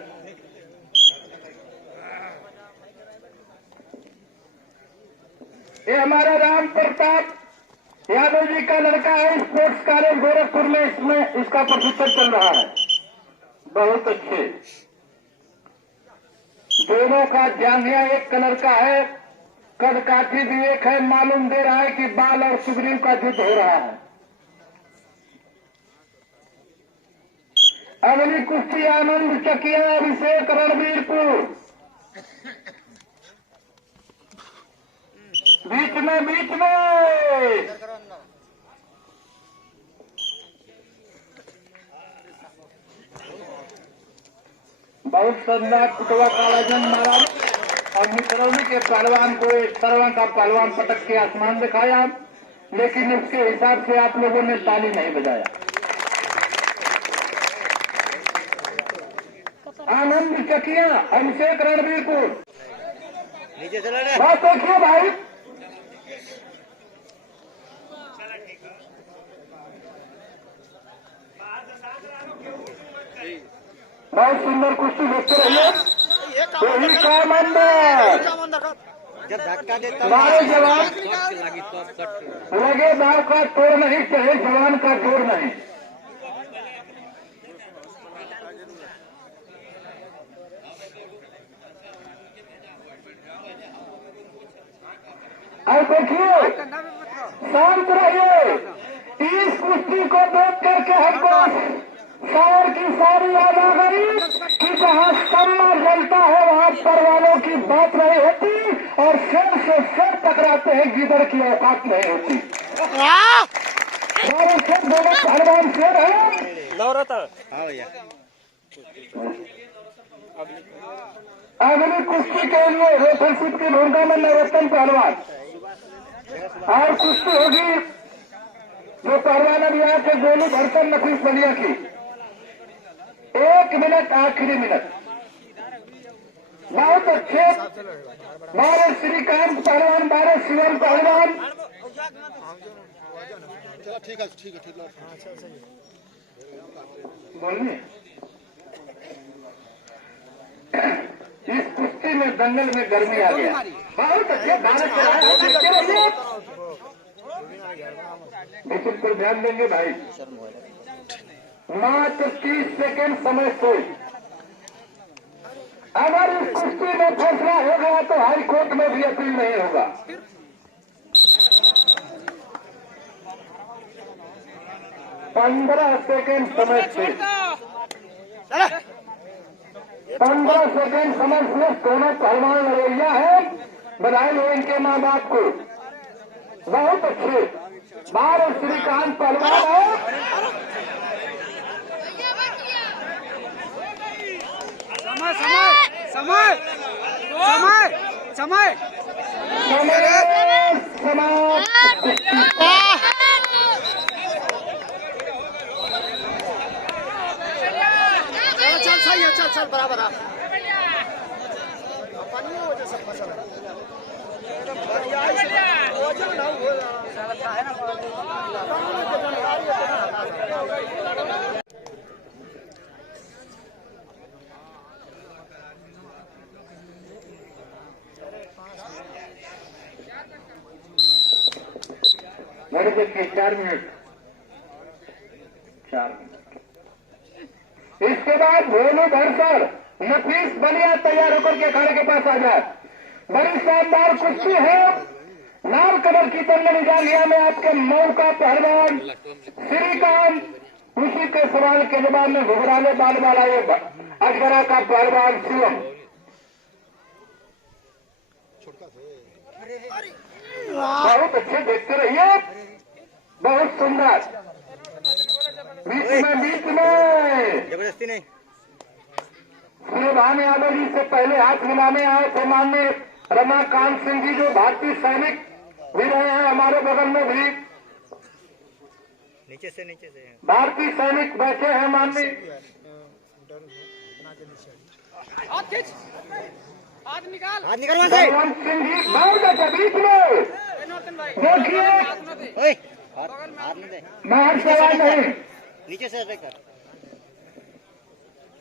ये हमारा राम प्रताप यादव जी का लड़का है। स्पोर्ट्स कॉलेज गोरखपुर में इसमें इसका प्रशिक्षण चल रहा है। बहुत अच्छे। दोनों का जांघिया एक कलर का है, कद काठी भी एक है। मालूम दे रहा है कि बाल और सुग्रीव का युद्ध हो रहा है। अगली कुश्ती आनंद चकिया अभिषेक रणवीरपुर। बीच में बहुत शानदार कुटवा कालाजन मारा और मित्रौनी के पहलवान को एक सरवा का पहलवान पटक के आसमान दिखाया, लेकिन उसके हिसाब से आप लोगों ने ताली नहीं बजाया। आनंद चकिया अभिषेक रणवीरपुर। नीचे चला रे। बात देखिए भाई, बहुत सुंदर कुश्ती देखते रहिए। वही काम अंदर जब धक्का देता हमारे जवान लगे दाव का तोड़ नहीं, चाहे जवान का जोड़ नहीं। और देखिए शांत रहिए। इस कुश्ती को देख करके हमको शहर की सारी याद आ गई कि जहाँ सम्मा जलता है वहाँ परवानों की बात नहीं होती, और शेर से शेर टकराते हैं, गिदड़ की औकात नहीं होती। सारे शेर दोनों पहलवान शेर है। हाँ भैया। अगली कुश्ती के लिए रेफरशिप की भूमिका में नरोत्तम पहलवान। और कुश्ती होगी जो पहलवान अभी यहाँ के गोलू भरकर नफीस बलिया की। 1 मिनट आखिरी मिनट। बहुत अच्छे 12 श्रीकांत पहलवान, 12 शिवम पहलवान। ठीक है बोलिए, इस कुश्ती में दंगल में गर्मी आ गया। बहुत अच्छे भारत बिल्कुल पर ध्यान देंगे भाई। मात्र 30 सेकेंड समय से अगर इस कुश्ती में फैसला हो गया तो हाई कोर्ट में भी अपील नहीं होगा। 15 सेकेंड समय से 15 सेकेंड समय से दोनों पहलवान लड़ैया है। बधाई हो इनके माँ बाप को। बहुत अच्छे 12 श्रीकांत पहलवान है। समय चल बराबर मेरे देखिए 4 मिनट। इसके बाद भोलू भरसर नफीस बलिया तैयार होकर के अखाड़े के पास आ जाए। बड़ी शानदार कुश्ती है। लाल कलर की तंगनी जांघिया में आपके मऊ का पहलवान श्रीकांत, उसी के सवाल के जवाब में घुघराले बाल वाला ये अजगरा का पहलवान शिवम। बहुत अच्छे देखते रहिए, बहुत सुंदर। बीच में जबरदस्ती नहीं। सूर्यभान यादव जी से पहले हाथ मिलाने आए थे माननीय रमाकांत सिंह जी, जो भारतीय सैनिक भी रहे हैं हमारे बगल में भी। नीचे से भारतीय सैनिक बैठे हैं माननीय। हाथ निकाल बलवंत सिंह जी बहुत अच्छा बीच में देखिए, बाहर सवाल नहीं। नीचे से अटैक कर।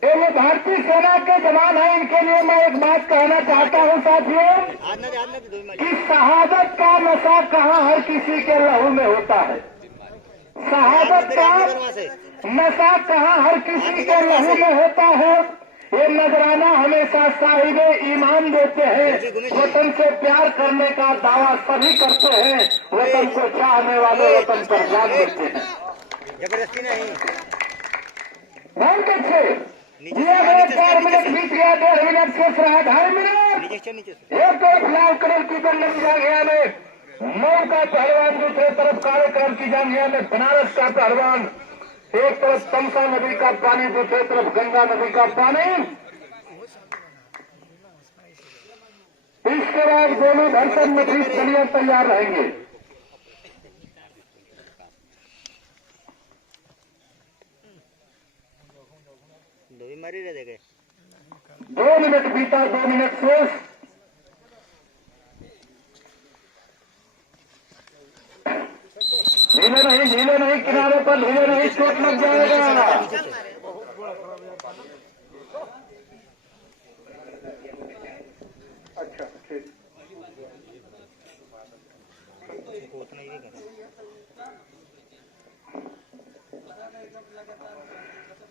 ये भारतीय सेना के जवान हैं। इनके लिए मैं एक बात कहना चाहता हूं साथियों कि शहादत का नशा कहाँ हर किसी के लहू में होता है। शहादत का नशा कहाँ हर किसी के लहू में होता है। ये नजराना हमेशा साहिबे ईमान देते हैं। वतन से प्यार करने का दावा सभी करते हैं। वतन को चाहने वाले वतन पर जान देते हैं। जबरदस्ती नहीं। बहुत अच्छे 4 मिनट बीत गया। 1.5 मिनट शेष रहा। 2.5 मिनट। एक तरफ लाल कलर की तंगनी जांघिया में मऊ का पहलवान, दूसरे तरफ काले कलर की जांघिया में बनारस का पहलवान। एक तरफ तमसा नदी का पानी, दूसरी तरफ गंगा नदी का पानी। इसके बाद दोनों धरकर नफीस बलिया तैयार रहेंगे। मारी रह देंगे। 2 मिनट बीता। 2 मिनट शेष। ढीले नहीं किनारे पर ढीले नहीं, चोट लग जाएगा। अच्छा ठीक।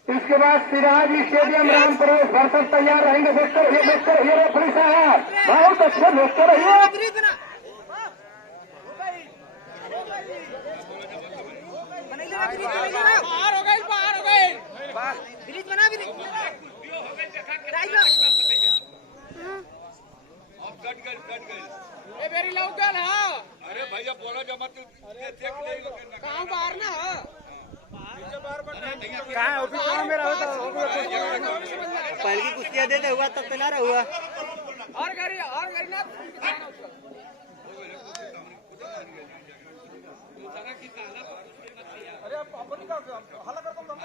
इसके बाद सिराज स्टेडियम रामपुर भरसर तैयार रहेंगे। देखते रहिए रेफरी साहब, बहुत अच्छे देखते रहिए। ब्रिज बना वेरी लौकल। हाँ अरे भैया बोला जमा तू कहाँ बाहर ना पहले की कुश्तियां दे हुआ तब तो ना हुआ। और गाड़ी ना अरे अपन का हल्ला करता हूँ।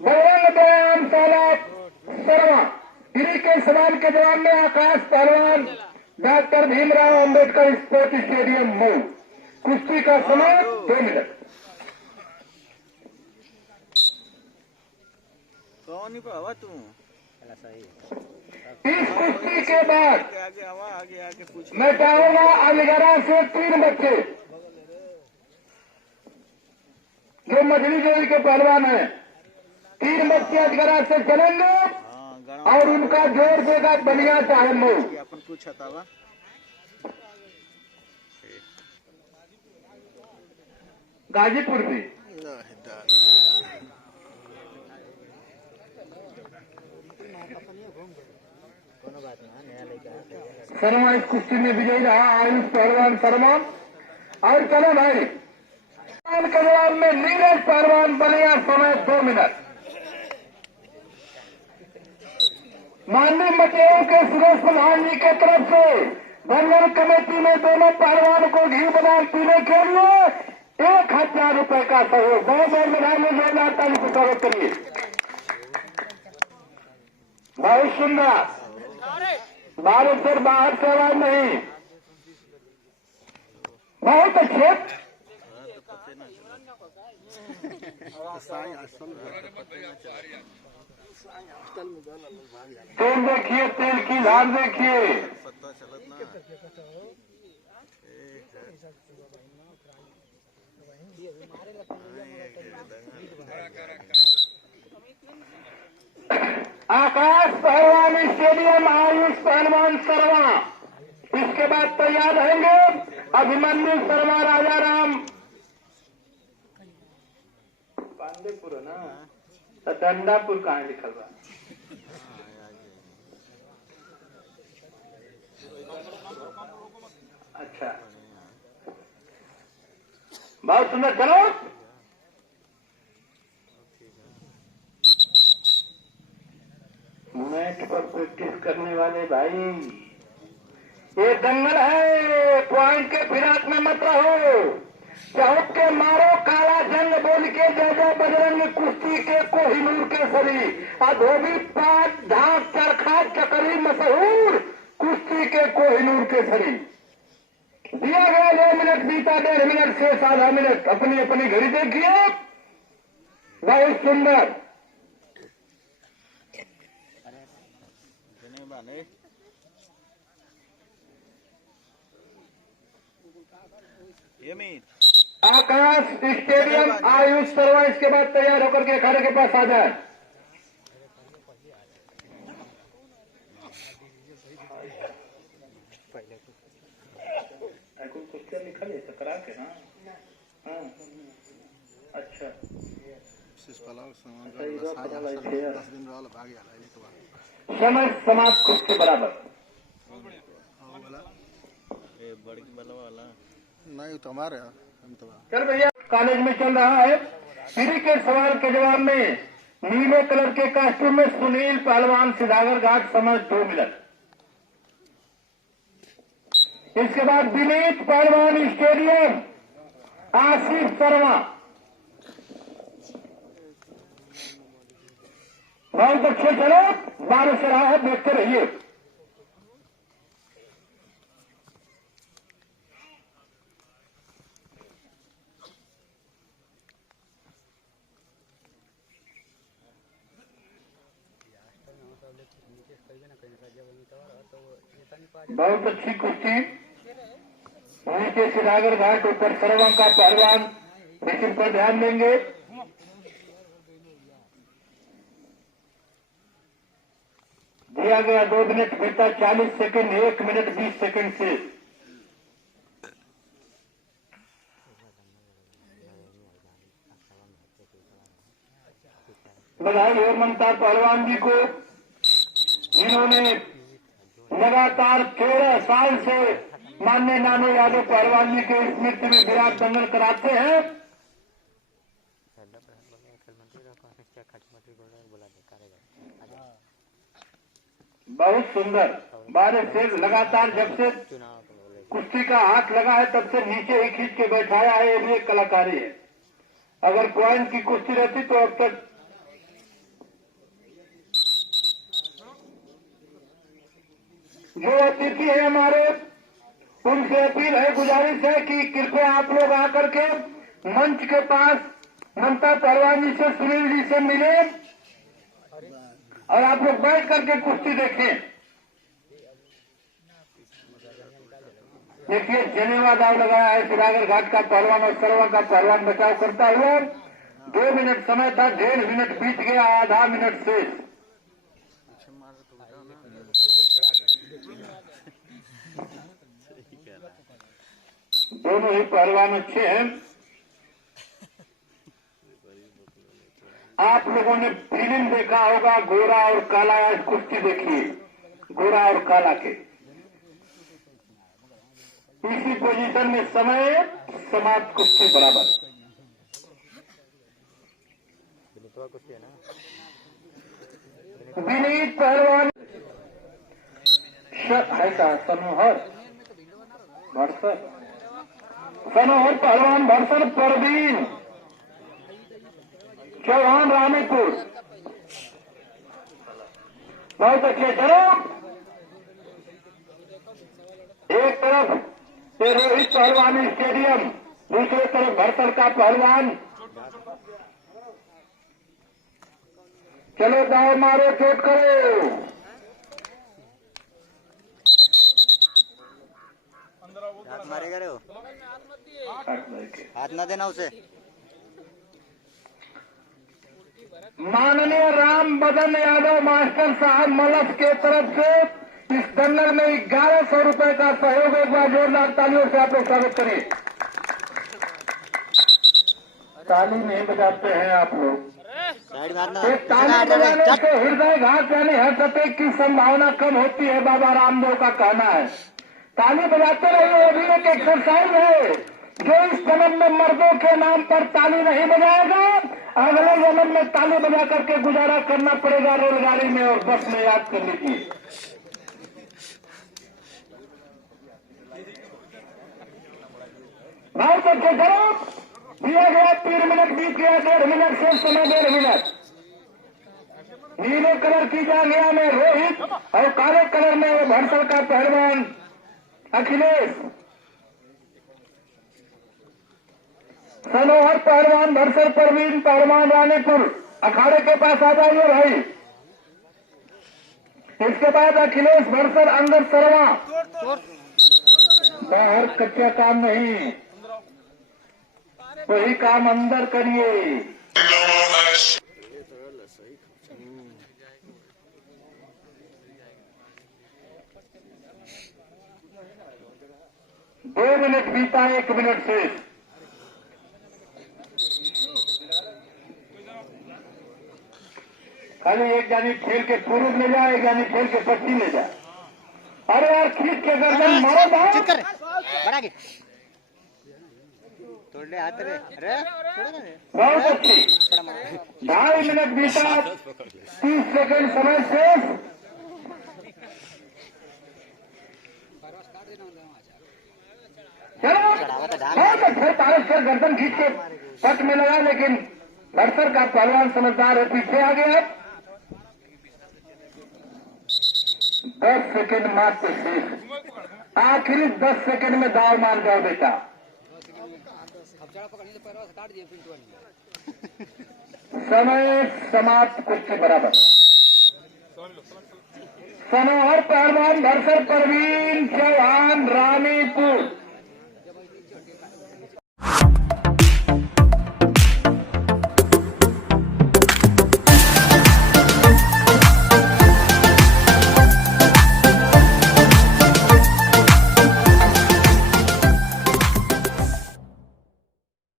बजरंग व्यायाम शाला सरवा। इन्हीं के सवाल के जवाब में आकाश पहलवान doctor Bhimrao Ambedkar sports stadium Mau. कुश्ती का समय 2 मिनट। कौन नहीं पावा तू इस कुश्ती के बाद आगे आवा आगे आगे पूछ मैं चाहूंगा अलीगढ़ से 3 बच्चे जो मछली जोड़ी के पहलवान हैं, 3 बच्चे अजगरा से चलेंगे और उनका जोर देगा बलिया चाहे मऊ। अपन पूछा था गाजीपुर भी शर्मा इस कुश्ती में विजयी रहा आयुष पहलवान शर्मा। और चलो भाई के जवाब में नीरज पहलवान बलिया समय 2 मिनट। माननीय मटेरों के सुरेश प्रधान जी की तरफ से बंधन कमेटी में दोनों पहलवान को घी बनान पीने के लिए 1000 रुपए का सहयोग। बहुत बहुत बधाई, जोरदार ताली से स्वागत करिए। बहुत सुंदर, भारत से बाहर से आवाज नहीं। बहुत अच्छे। तेल देखिए, तेल की धार देखिए। आकाश पहलवान स्टेडियम आयुष पहलवान शर्मा। इसके बाद तैयार रहेंगे अभिमन्यु शर्मा राजाराम पांडेपुर ना डंडापुर कहाँ लिखल बा। अच्छा, बहुत सुंदर। चलो मैच पर प्रैक्टिस करने वाले भाई, ये दंगल है, पॉइंट के फिराक में मत रहो। चौक के मारो काला जंग बोल के जय जय बजरंग कुश्ती के कोहिनूर के सरी धोबी पात ढाक चरखा चकरी मशहूर कुश्ती के कोहिनूर के सरी। दिया गया 2 मिनट बीता, 1.5 मिनट से आधा मिनट। अपनी अपनी घड़ी देखिए। बहुत सुंदर। आकाश स्टेडियम आयुष शर्मा इसके बाद तैयार होकर के अखाड़े के पास आ जाए। कुछ लिखा है सकरा के ना। हाँ अच्छा, समय समाप्त कुश्ती बराबर। नहीं तो हमारे चल भैया, कॉलेज में चल रहा है। पीढ़ी के सवाल के जवाब में नीले कलर के कास्ट्यूम में सुनील पहलवान सिधागर घाट समय 2 मिनट। इसके बाद विनीत पहलवान स्टेडियम आशीष शर्मा। बहुत अच्छे चलो, 12 से रहा है, देखते रहिए। बहुत अच्छी कुश्ती। नीचे सिधागर घाट, ऊपर सरवा का पहलवान, लेकिन पर ध्यान देंगे। दिया गया 2 मिनट बीता 40 सेकंड, 1 मिनट 20 सेकंड से। बधाई और ममता पहलवान जी को, जिन्होंने लगातार 13 साल से माननीय नानू यादव पहलवान जी के स्मृति में विराट दंगल कराते हैं। बहुत सुंदर। 12 से लगातार जब से कुश्ती का हाथ लगा है तब से नीचे ही खींच के बैठाया है, ये भी एक कलाकारी है। अगर पॉइंट की कुश्ती रहती तो अब तक जो अतिथि है हमारे, उनसे अपील है, गुजारिश है कि कृपया आप लोग आकर के मंच के पास ममता पहलवान जी से, सुनील जी से मिले और आप लोग बैठ करके कुश्ती देखें। देखिए जनेवा दाव लगाया है सुरागर घाट का पहलवान और सरवा का पहलवान बचाव करता हुआ। 2 मिनट समय था, 1.5 मिनट बीत गया, आधा मिनट शेष। दोनों ही पहलवान अच्छे हैं। आप लोगों ने फिल्म देखा होगा गोरा और काला, आज कुश्ती देखिए गोरा और काला के। इसी पोजीशन में समय समाप्त, कुश्ती बराबर। विनीत पहलवान है का सनोहर भरसर, सनोहर पहलवान भरसर, परवीन चौहान रानीपुर। बहुत अच्छे। चलो एक तरफ से रोहित पहलवान स्टेडियम, दूसरे तरफ भरसर का पहलवान। चलो दाव मारो, चोट करो। हाथ मारेगा रे वो, हाथ ना देना उसे। माननीय राम बदन यादव मास्टर साहब मलफ के तरफ से इस टन्नर में 1100 रुपए का सहयोग, एक बार जोरदार तालियों से आप लोग स्वागत करिए। ताली नहीं बजाते हैं आप लोग। साइड मारना, एक ताली बजाने से हृदय घात यानी हार्ट अटैक की संभावना कम होती है, बाबा रामदेव का कहना है। ताली बजाते रहिए, ये भी एक एक्सरसाइज है। जो इस जन्म में मर्दों के नाम पर ताली नहीं बजाएगा, अगले जन्म में ताली बजा करके गुजारा करना पड़ेगा रेलगाड़ी में और बस में, याद कर लीजिए। बहुत अच्छे। जवाब दिया गया, 3 मिनट बीत गया, 1.5 मिनट से समय, 1.5 मिनट। नीले कलर की जांघिया में रोहित और काले कलर में वो भरसर का पहलवान अखिलेश। सनोहर पहलवान भरसर, परवीन पहलवान रानीपुर। अखाड़े के पास आ जाइए भाई। इसके बाद अखिलेश भरसर, अंदर सरवा। बाहर कच्चा काम नहीं, वही काम अंदर करिए। दो मिनट बीता, 1 मिनट से। खाली एक जानी खेल के पूर्व ले जाए, एक जानी खेल के पश्चिम ले जाए। अरे यार खींच के गर्दन मारो, बढ़ा के तोड़ ले हाथ रे। अरे बहुत अच्छी। 2.5 मिनट बीता, 30 सेकंड समय शेष। चलो बहुत अच्छे। तारक सर गर्दन खींच के पट में लगा, लेकिन भरसर का पहलवान समझदार है, पीछे आ गया। 10 सेकंड मात्र शेष। आखिरी 10 सेकंड में दाव मार जाओ बेटा। समय समाप्त, कुश्ती बराबर। सनोहर पहलवान भरसर, परवीन चौहान रानीपुर।